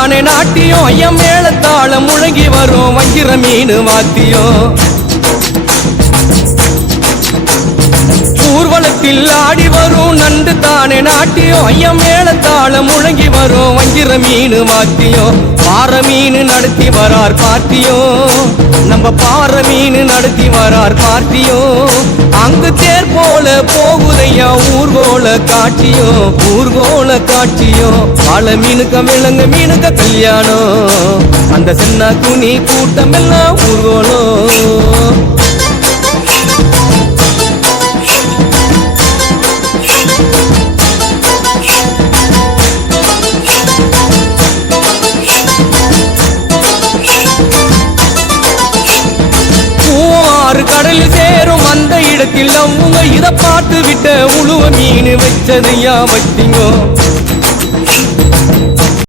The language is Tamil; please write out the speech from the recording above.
தானே நாட்டியம் ஐயம் மேளத்தாளம் முழங்கி வரும் வஞ்சிர மீன் வாத்தியம் ஊர்வலத்தில் ஆடி வரும் நண்டு தானே நாட்டியம் ஐயம் மேளத்தாளம் முழங்கி வரும் வஞ்சிர மீன் வாத்தியம் பாறை மீன் நடத்தி வரார் பார்த்தியும் நம்ம பாறை மீன் நடத்தி வரார் பார்த்தியும் அங்கு தேர் போல போகுதையா ஊர்கோல காட்சியும் பல மீனுக்க விலங்கு மீனுக்க கல்யாணம் அந்த சின்ன துணி கூட்டம் எல்லாம் ஊர்கோலம் கடலில் சேரும் அந்த இடத்தில் அவங்க இதை பார்த்து விட்ட உழுவ மீன் வச்சதையா வச்சிங்கோ